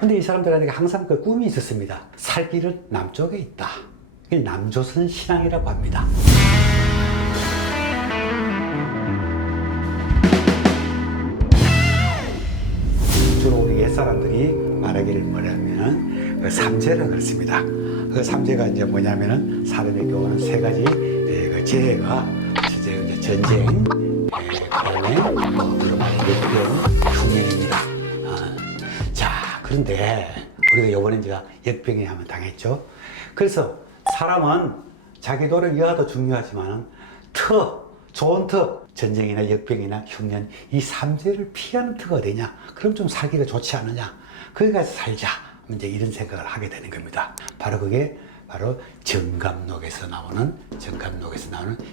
근데 이 사람들한테 항상 그 꿈이 있었습니다. 살 길은 남쪽에 있다. 이 남조선 신앙이라고 합니다. 주로 우리 옛사람들이 말하기를 뭐냐면은 그 삼재라 그랬습니다. 그 삼재가 이제 뭐냐면은 사람의 경우는 세 가지 그 재해가 이제 전쟁, 그다음에 그러면 역병, 흉년입니다. 자, 그런데 우리가 이번에 이제 역병에 한번 당했죠. 그래서 사람은 자기 노력 여하도 중요하지만 좋은 전쟁이나 역병이나 흉년 이 삼재를 피하는 터가 어디냐? 그럼 좀 살기가 좋지 않느냐? 거기 가서 살자. 이제 이런 생각을 하게 되는 겁니다. 바로 그게 바로 정감록에서 나오는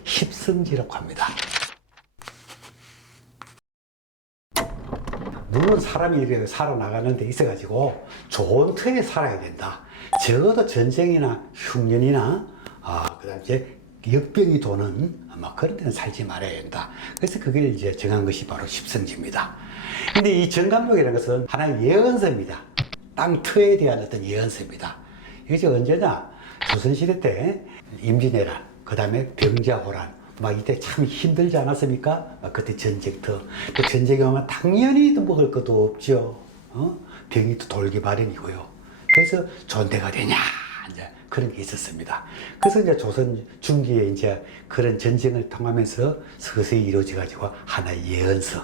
힙성지라고 합니다. 물론 사람이 이렇게 살아나가는 데 있어가지고 좋은 터에 살아야 된다. 적어도 전쟁이나 흉년이나 그다음 이제 역병이 도는 그런 데는 살지 말아야 된다. 그래서 그걸 이제 정한 것이 바로 십성지입니다. 근데 이 정감록이라는 것은 하나의 예언서입니다. 땅 터에 대한 어떤 예언서입니다. 이것이 언제냐? 조선시대 때 임진왜란, 그 다음에 병자호란, 이때 참 힘들지 않았습니까? 그때 전쟁터. 또 전쟁이 오면 당연히 먹을 것도 없죠. 병이 또 돌기 마련이고요. 그래서 존대가 되냐? 이제 그런 게 있었습니다. 그래서 이제 조선 중기에 이제 그런 전쟁을 통하면서 서서히 이루어져 가지고 하나의 예언서,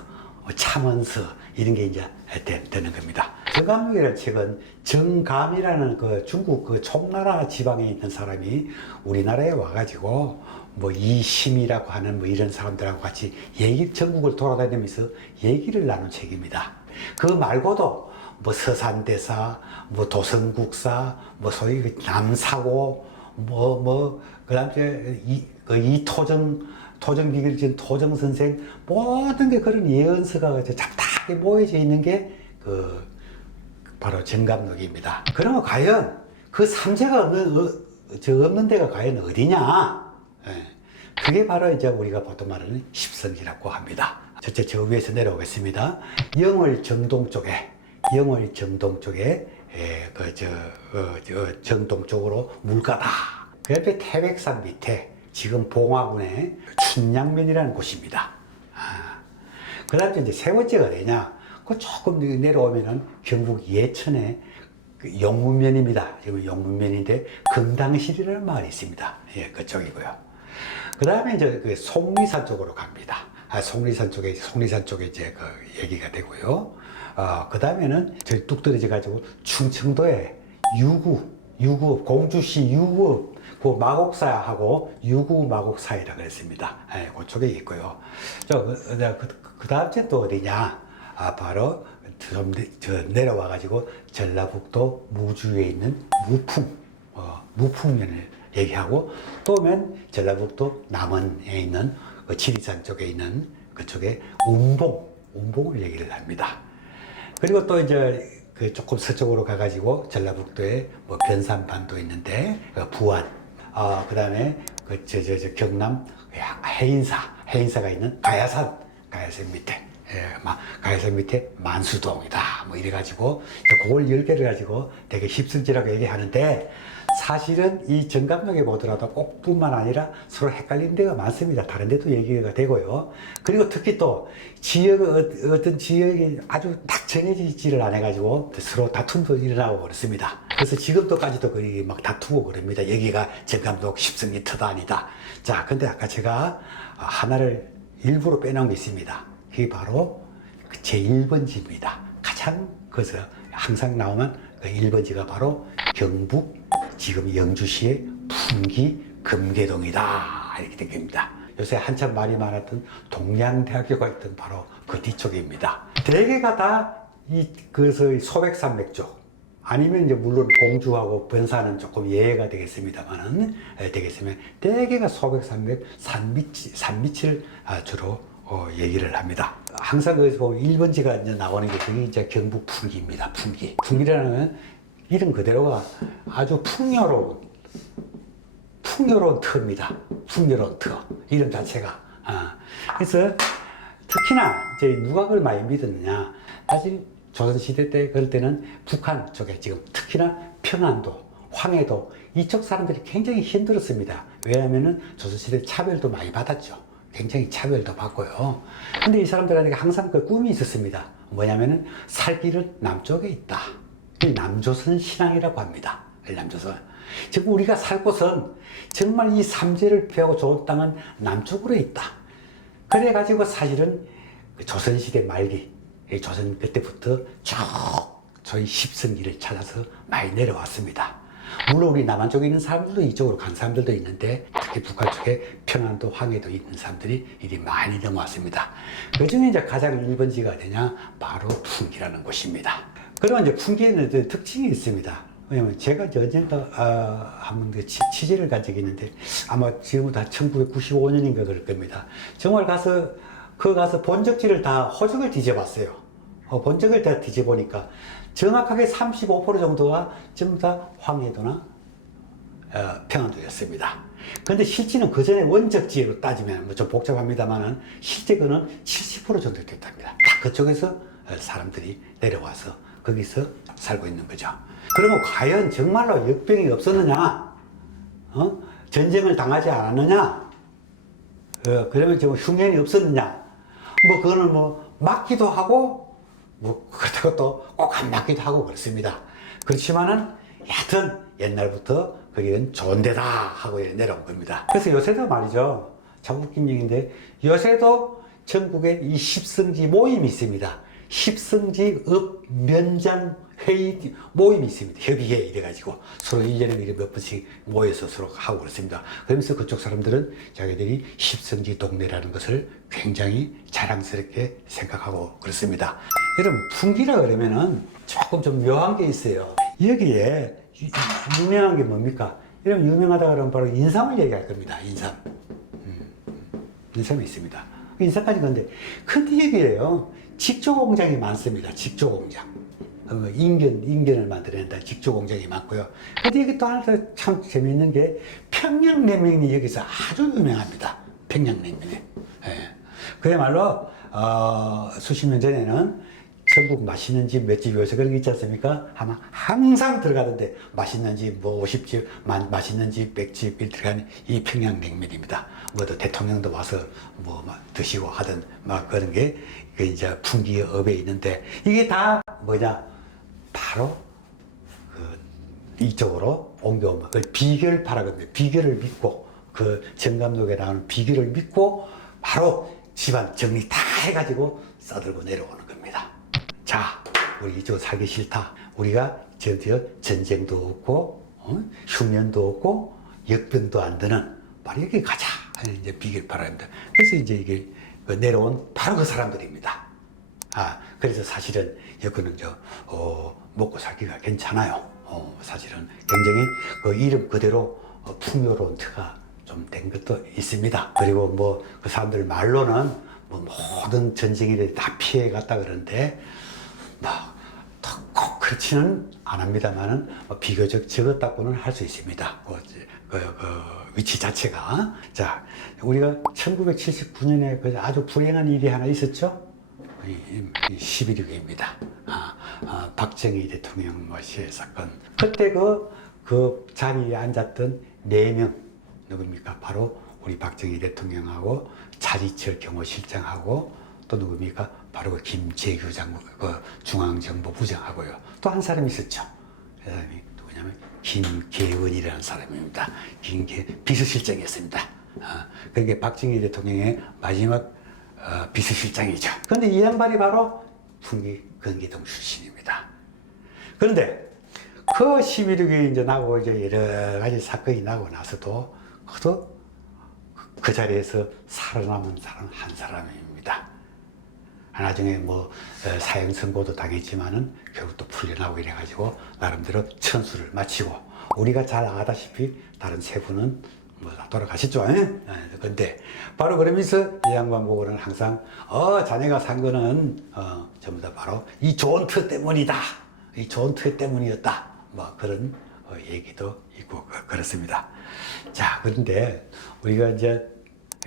참언서 이런 게 이제 되는 겁니다. 정감록이라는 책은 정감이라는 그 중국 그 총나라 지방에 있는 사람이 우리나라에 와가지고 이심이라고 하는 이런 사람들하고 같이 전국을 돌아다니면서 얘기를 나눈 책입니다. 그 말고도 서산대사, 도성국사, 소위 남사고, 그다음에 토정 비결진 토정 선생 모든 게 그런 예언서가 잡다하게 모여져 있는 게 바로 정감록입니다. 그러면 과연 그 삼재가 없는 데가 과연 어디냐? 그게 바로 이제 우리가 보통 말하는 십성지라고 합니다. 저 위에서 내려오겠습니다. 영월 정동 쪽에 정동 쪽으로 물가다. 그 옆에 태백산 밑에 지금 봉화군의 춘양면이라는 곳입니다. 그 다음에 이제 세 번째가 어디냐? 그 조금 내려오면은 경북 예천의 용문면입니다. 지금 용문면인데 금당실이라는 마을이 있습니다. 예, 그쪽이고요. 그 다음에 이제 그 속리산 쪽으로 갑니다. 속리산 쪽에 이제 그 얘기가 되고요. 그 다음에는 저희 뚝 떨어져 가지고 충청도에 유구, 공주시 유구, 그 마곡사하고 유구 마곡사이라고 했습니다. 예, 그쪽에 있고요. 그 다음 주에 또 어디냐? 바로 내려와 가지고 전라북도 무주에 있는 무풍면을 얘기하고 또 오면 전라북도 남원에 있는 지리산 쪽에 있는 그쪽에 운봉을 얘기를 합니다. 그리고 또 이제 조금 서쪽으로 가가지고 전라북도에 변산반도 있는데 부안, 그 다음에 경남 해인사가 있는 가야산 밑에. 가야산 밑에 만수동이다. 이래가지고, 그걸 10개를 가지고 되게 십성지라고 얘기하는데, 사실은 이 정감록에 보더라도 꼭뿐만 아니라 서로 헷갈리는 데가 많습니다. 다른 데도 얘기가 되고요. 그리고 특히 또 어떤 지역이 아주 딱 정해지지를 않아가지고 서로 다툼도 일어나고 그렇습니다. 그래서 지금도까지도 거의 다투고 그럽니다. 여기가 정감록 십성지 터다 아니다. 자, 근데 아까 제가 하나를 일부러 빼놓은 게 있습니다. 그게 바로 제1번지입니다. 가장 그래서 항상 나오면 그 1번지가 바로 경북 지금 영주시의 풍기 금계동이다 이렇게 된 겁니다. 요새 한참 말이 많았던 동양대학교가 있던 바로 그 뒤쪽입니다. 대개가 다 소백산맥 쪽 아니면 이제 물론 공주하고 변산은 조금 예외가 되겠습니다만은 대개가 소백산맥 산밑을 주로 얘기를 합니다. 항상 거기서 보면 1번지가 이제 나오는 게 그게 이제 경북 풍기입니다. 풍기라는 이름 그대로가 아주 풍요로운 터입니다. 풍요로운 터. 이름 자체가. 그래서 특히나 누가 그걸 많이 믿었느냐. 사실 조선시대 때 그럴 때는 북한 쪽에 지금 특히나 평안도, 황해도 이쪽 사람들이 굉장히 힘들었습니다. 왜냐하면은 조선시대 차별도 많이 받았죠. 굉장히 차별도 받고요. 근데 이 사람들한테 항상 그 꿈이 있었습니다. 뭐냐면은 살 길은 남쪽에 있다. 이 남조선 신앙이라고 합니다. 남조선. 즉 우리가 살 곳은 정말 이 삼재를 피하고 좋은 땅은 남쪽으로 있다. 그래가지고 사실은 그 조선시대 말기, 조선 그때부터 쭉 저희 십성기를 찾아서 많이 내려왔습니다. 물론 우리 남한 쪽에 있는 사람들도 이쪽으로 간 사람들도 있는데 특히 북한 쪽에 평안도, 황해도 있는 사람들이 이리 많이 넘어왔습니다. 그 중에 이제 가장 1번지가 되냐 바로 풍기라는 곳입니다. 그러면 이제 풍기에는 특징이 있습니다. 왜냐면 제가 언젠가 한번 그 취재를 간 적이 있는데 아마 지금부터 1995년인가 그럴 겁니다. 정말 가서 본적지를 다 호적을 뒤져봤어요. 본적을 다 뒤져보니까 정확하게 35% 정도가 전부 다 황해도나 평안도였습니다. 그런데 실제는 그 전에 원적지로 따지면 뭐 좀 복잡합니다만은 실제 그는 70% 정도 됐답니다. 다 그쪽에서 사람들이 내려와서 거기서 살고 있는 거죠. 그러면 과연 정말로 역병이 없었느냐? 전쟁을 당하지 않았느냐? 그러면 좀 흉년이 없었느냐? 뭐 그거는 뭐 맞기도 하고 뭐 그렇다고 또 꼭 안 맞기도 하고 그렇습니다. 그렇지만은 여하튼 옛날부터 거기는 좋은 데다 하고 내려온 겁니다. 그래서 요새도 말이죠. 참 웃긴 얘기인데 요새도 전국에 이 십성지 모임이 있습니다. 십성지 업 면장 회의 모임이 있습니다. 협의회 이래가지고 서로 1년에 몇 번씩 모여서 서로 하고 그렇습니다. 그러면서 그쪽 사람들은 자기들이 십성지 동네라는 것을 굉장히 자랑스럽게 생각하고 그렇습니다. 여러분 풍기라 그러면은 조금 좀 묘한 게 있어요. 여기에 유명한 게 뭡니까? 여러분 유명하다 그러면 바로 인삼을 얘기할 겁니다. 인삼. 인삼이 있습니다. 인삼까지 건데 여기에요. 직조 공장이 많습니다. 직조 공장. 인견을 만들어낸다. 직조 공장이 많고요. 근데 여기 또 하나 참 재미있는 게 평양냉면이 여기서 아주 유명합니다. 평양냉면이. 예. 그야말로 수십 년 전에는 전국 맛있는 집 몇 집 요새 그런 게 있지 않습니까? 아마 항상 들어가던데 맛있는 집 뭐 50집, 맛있는 집 100집 이렇게 들어가는 이 평양냉면입니다. 뭐또 대통령도 와서 뭐 드시고 하던 막 그런 게 그 이제 풍기업에 있는데 이게 다 뭐냐? 바로 그 이쪽으로 옮겨오면 그 비결파라고 합니다. 비결을 믿고 그 정감록에 나오는 비결을 믿고 바로 집안 정리 다 해가지고 싸들고 내려오는 겁니다. 자, 우리 이쪽 살기 싫다. 우리가 드디어 전쟁도 없고 흉년도 없고 역병도 안 드는 바로 여기 가자 하는 이제 비결파랍니다. 그래서 이제 이게 내려온 바로 그 사람들입니다. 그래서 사실은 여기는 먹고 살기가 괜찮아요. 사실은 굉장히 그 이름 그대로 풍요로운 터가 좀 된 것도 있습니다. 그리고 뭐 그 사람들 말로는 뭐 모든 전쟁이 다 피해 갔다 그러는데 꼭 그렇지는 않습니다만은 비교적 적었다고는 할 수 있습니다. 그 위치 자체가. 자, 우리가 1979년에 아주 불행한 일이 하나 있었죠? 11.6입니다. 박정희 대통령 시해 사건. 그때 그 자리에 앉았던 4명, 누굽니까? 바로 우리 박정희 대통령하고 차지철 경호실장하고 또 누굽니까? 바로 그 김재규 장관, 그 중앙정보부장하고요. 또 한 사람이 있었죠. 그 사람이 누구냐면 김계은이라는 사람입니다. 비서실장이었습니다. 그게 박정희 대통령의 마지막 비서실장이죠. 그런데 이 양반이 바로 풍기 건기동 출신입니다. 그런데 그 11.6이 이제 나고 이제 여러 가지 사건이 나고 나서도 그 자리에서 살아남은 사람 한 사람입니다. 나중에 뭐 사형 선고도 당했지만은 결국 또 풀려나고 이래가지고 나름대로 천수를 마치고 우리가 잘 아다시피 다른 세 분은 뭐 돌아가셨죠. 근데 바로 그러면서 이 양반 보고는 항상 자네가 산 거는 전부 다 바로 이 좋은 터 때문이다. 이 좋은 터 때문이었다. 뭐 그런 얘기도 있고 그렇습니다. 자, 그런데 우리가 이제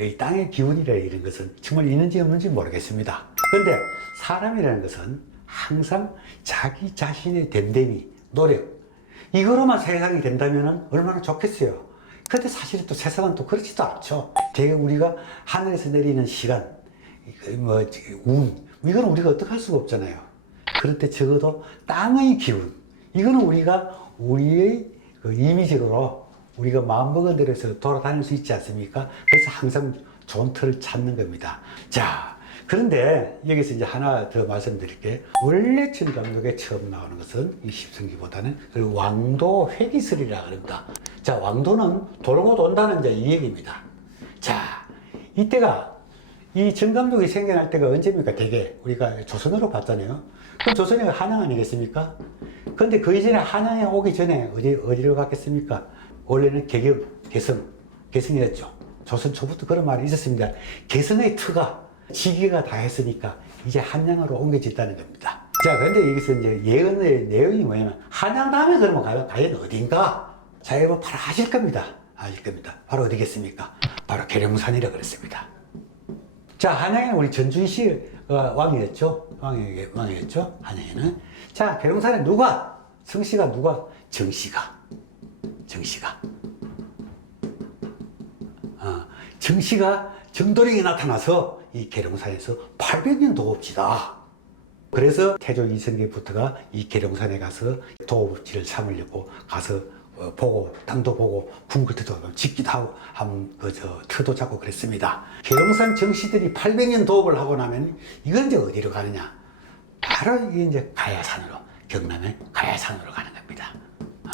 이 땅의 기운이라 이런 것은 정말 있는지 없는지 모르겠습니다. 그런데 사람이라는 것은 항상 자기 자신의 됨됨이, 노력, 이거로만 세상이 된다면 얼마나 좋겠어요. 근데 사실은 또 세상은 또 그렇지도 않죠. 되게 우리가 하늘에서 내리는 시간, 뭐, 운, 이거는 우리가 어떻게 할 수가 없잖아요. 그럴 때 적어도 땅의 기운, 이거는 우리가 우리의 그 임의적으로 우리가 마음먹은 대로 해서 돌아다닐 수 있지 않습니까? 그래서 항상 좋은 틀을 찾는 겁니다. 자, 그런데 여기서 이제 하나 더 말씀드릴게요. 원래 천감독에 처음 나오는 것은 이 십성기보다는 왕도 회기설이라고 합니다. 자, 왕도는 돌고 돈다는 이제 이 얘기입니다. 자, 이때가 이 정감독이 생겨날 때가 언제입니까? 대개 우리가 조선으로 봤잖아요. 그럼 조선이 한양 아니겠습니까? 그런데 그 이전에 한양에 오기 전에 어디로 갔겠습니까? 원래는 개성이었죠. 조선 초부터 그런 말이 있었습니다. 개성의 터가 지기가 다 했으니까 이제 한양으로 옮겨졌다는 겁니다. 자, 그런데 여기서 이제 예언의 내용이 뭐냐면 한양 다음에 그러면 과연 어딘가? 자, 여러분 바로 아실 겁니다. 아실 겁니다. 바로 어디겠습니까? 바로 계룡산이라고 그랬습니다. 자, 한양에는 우리 전주시 왕이었죠. 왕이었죠. 한양에는. 자, 계룡산에 누가? 성씨가 누가? 정씨가. 정씨가 정도령이 나타나서 이 계룡산에서 800년 도업지다. 그래서 태조 이성계부터가 이 계룡산에 가서 도업지를 삼으려고 가서 보고 땅도 보고 궁궐도 짓기도 하고 터도 잡고 그랬습니다. 계룡산 정씨들이 800년 도업을 하고 나면 이건 이제 어디로 가느냐? 바로 이게 이제 가야산으로, 경남의 가야산으로 가는 겁니다.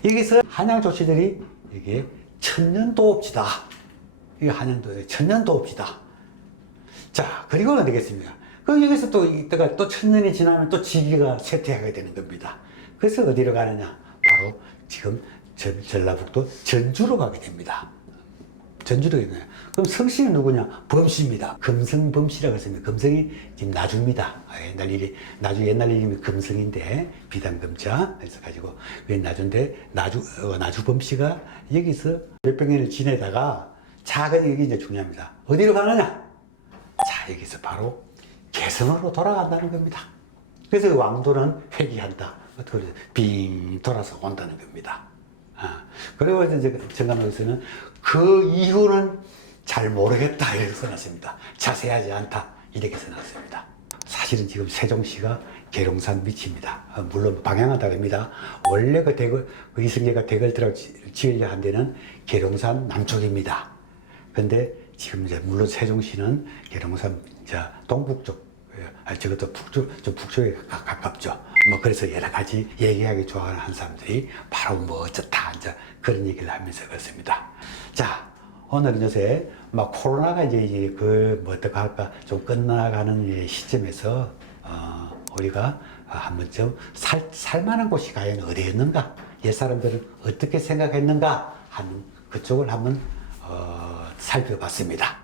여기서 한양 조씨들이 이게 천년도업지다. 이게 한양도의 천년도업지다. 자, 그리고는 되겠습니까? 그럼 여기서 또 이때가 또 천년이 지나면 또 지기가 쇠퇴하게 되는 겁니다. 그래서 어디로 가느냐? 바로 지금 전라북도 전주로 가게 됩니다. 전주로 가게 돼요. 그럼 성씨는 누구냐? 범씨입니다. 금성범씨라고 했습니다. 금성이 지금 나주입니다. 옛날 이름이 금성인데 비단금자 해서 가지고 왜 나주인데 나주범씨가 여기서 몇백 년을 지내다가 자, 여기 이제 중요합니다. 어디로 가느냐? 자, 여기서 바로 개성으로 돌아간다는 겁니다. 그래서 왕도는 회귀한다. 빙 돌아서 온다는 겁니다. 그리고 이제 정감독에서는 그 이유는 잘 모르겠다 이렇게 써놨습니다. 자세하지 않다 이렇게 써놨습니다. 사실은 지금 세종시가 계룡산 밑입니다. 물론 방향은 다릅니다. 원래 그 이성계가 댁을 지으려 한 데는 계룡산 남쪽입니다. 근데 지금 이제 물론 세종시는 계룡산 동북쪽, 저것도 북쪽에 가깝죠. 뭐 그래서 여러 가지 얘기하기 좋아하는 사람들이 바로 뭐 어쩌다 이제 그런 얘기를 하면서 그렇습니다. 자, 오늘은 요새 막 코로나가 이제 뭐 어떻게 할까 좀 끝나가는 시점에서 우리가 한 번쯤 살만한 곳이 과연 어디였는가, 옛 사람들은 어떻게 생각했는가 하는 그쪽을 한번 살펴봤습니다.